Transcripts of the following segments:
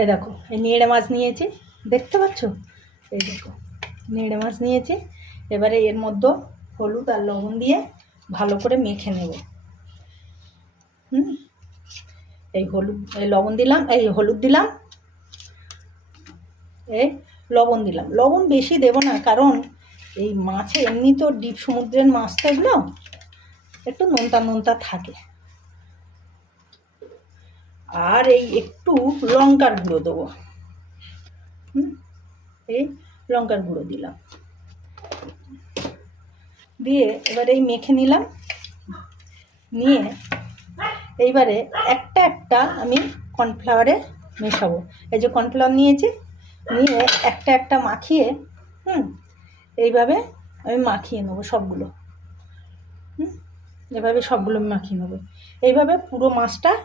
এই দেখো, এই নেড়ে মাছ নিয়েছি, দেখতে পাচ্ছ? এই দেখো, নেড়ে মাছ নিয়েছি, এবারে এর মধ্যে হলুদ আর লবণ দিয়ে ভালো করে মেখে নেব। হুম? এই হলুদ, এই লবণ দিলাম, এই হলুদ দিলাম, এই লবণ দিলাম। লবণ বেশি দেব না, কারণ এই মাছে এমনি তো ডিপ সমুদ্রের মাছ তো এগুলো একটু নোনতা নোনতা থাকে। আর এই একটু লঙ্কার গুঁড়ো দেবো। এই লঙ্কার গুঁড়ো দিলাম। দিয়ে এবারে এই মেখে নিলাম। নিয়ে এইবারে একটা একটা আমি কর্নফ্লাওয়ারে মেশাবো। এই যে কর্নফ্লাওয়ার নিয়েছি, নিয়ে একটা একটা মাখিয়ে, হুম? এইভাবে আমি মাখিয়ে নেব সবগুলো। হুম? এভাবে সবগুলো আমি মাখিয়ে নেব। এইভাবে পুরো মাছটা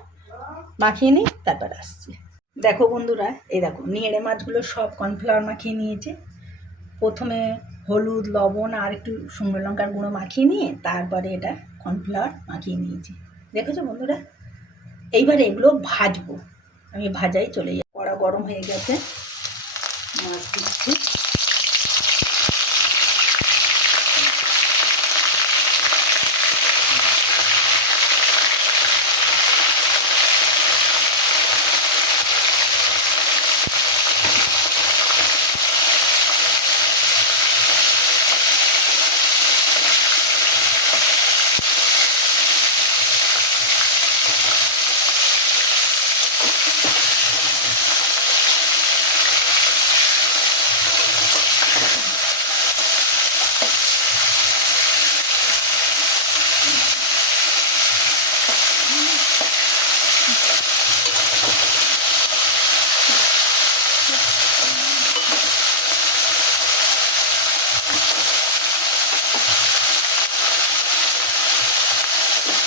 মাখিয়ে নিই, তারপর আসছি। দেখো বন্ধুরা, এই দেখো, নিয়েড়ে মাছগুলো সব কর্নফ্লাওয়ার মাখিয়ে নিয়েছে। প্রথমে হলুদ, লবণ আর একটু শুকনো লঙ্কার গুঁড়ো মাখিয়ে নিয়ে তারপরে এটা কর্নফ্লাওয়ার মাখিয়ে নিয়েছি। দেখেছ বন্ধুরা? এইবার এগুলো ভাজবো। আমি ভাজাই চলে যাই। কড়া গরম হয়ে গেছে। মাছ দিচ্ছি।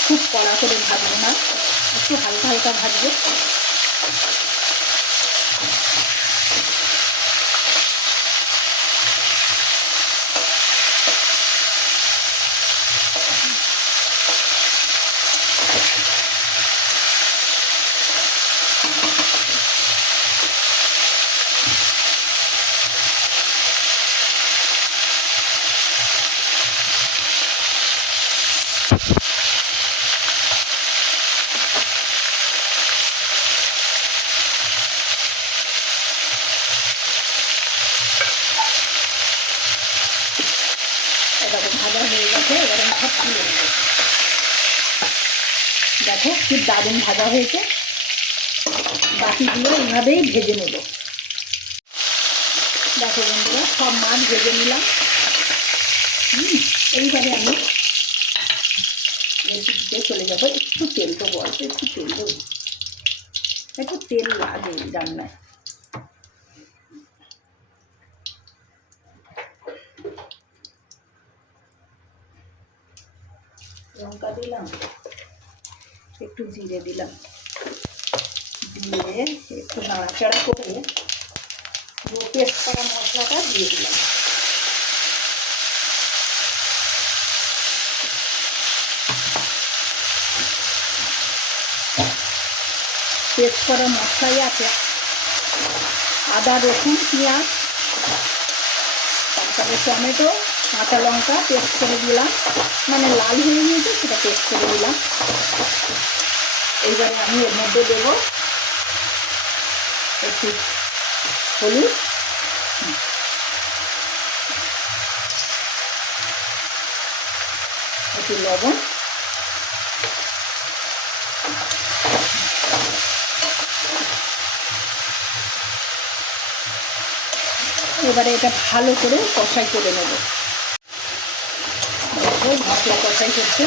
খুব কড়া করে ভাজবো না একটু হালকা হালকা ভাজবো। হয়ে এবার আমি সব তুলে নেব। দেখো কি দারুণ ভাজা হয়েছে। বাকিগুলো এইভাবেই ভেজে নেব। দেখো বন্ধুরা, সব মাছ ভেজে নিলাম। এইবারে আমি রেসিপিতে চলে যাব। একটু তেল তো অল্প একটু তেল দেবো। একটু তেল লাগে রান্নায়। লঙ্কা দিলাম, একটু জিরে দিলাম। দিয়ে একটু নাড়াচাড়া করে যে পেস্ট করা মশলাটা দিয়ে দিলাম। পেস্ট করা মশলাই আছে, আদা, রসুন, পেঁয়াজ, তারপরে টমেটো কাঁচা লঙ্কা পেস্ট করে দিলাম। মানে লাল হয়ে গিয়েছে, সেটা পেস্ট করে দিলাম। এইবারে আমি এর মধ্যে দেব একটু হলুদ। একটু লবণ। এবারে এটা ভালো করে কষাই করে নেব। দেখো মশলা কষাই করছে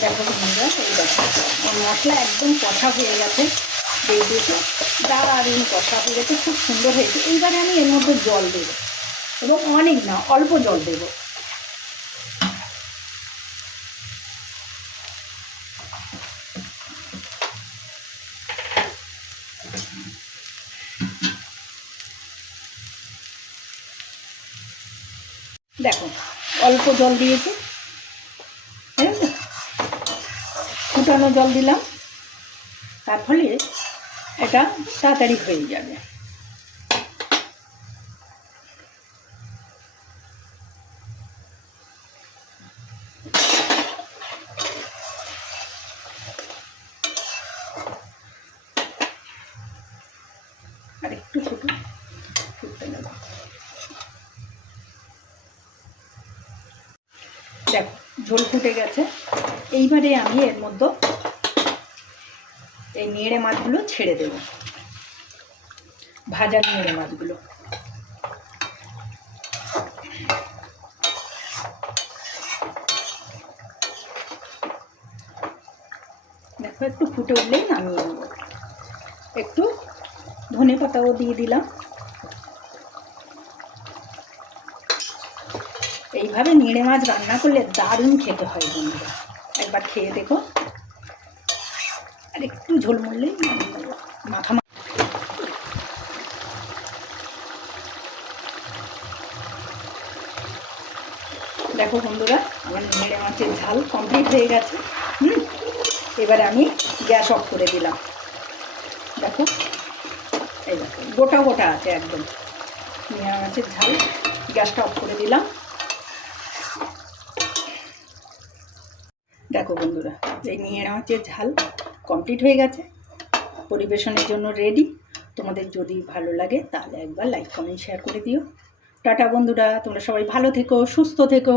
দেখো এই মশলা একদম কষা হয়ে গেছে, দিয়ে দিয়েছে। দারুণ কষা হয়ে গেছে, খুব সুন্দর হয়েছে। এইবারে আমি এর মধ্যে জল দেবো, এবং অনেক না, অল্প জল দেবো। দেখো অল্প জল দিয়েছি। হ্যাঁ? ফুটানো জল দিলাম। তার ফলে এটা তাড়াতাড়ি হয়ে যাবে। দেখো, ঝোল ফুটে গেছে। এইবারে আমি এর মধ্যে এই নেড়ে মাছগুলো ছেড়ে দেব। ভাজা নেড়ে মাছগুলো। দেখো, একটু ফুটে উঠলেই নামিয়ে নেব। একটু ধনে পাতাও দিয়ে দিলাম। এইভাবে নেড়ে মাছ রান্না করলে দারুণ খেতে হয় বন্ধুরা। একবার খেয়ে দেখো। আর একটু ঝোল মরলেই মাথা। দেখো বন্ধুরা, আমার নেড়ে মাছের ঝাল কমপ্লিট হয়ে গেছে। হুম, এবারে আমি গ্যাস অফ করে দিলাম। দেখো, এই দেখো, গোটা গোটা আছে একদম। নেড়ে মাছের ঝাল গ্যাসটা অফ করে দিলাম। দেখো বন্ধুরা, এই নিয়ে মাছের ঝাল কমপ্লিট হয়ে গেছে। পরিবেশনের জন্য রেডি তোমাদের যদি ভালো লাগে তাহলে একবার লাইক কমেন্ট শেয়ার করে দিও। টাটা বন্ধুরা, তোমরা সবাই ভালো থেকো, সুস্থ থেকো।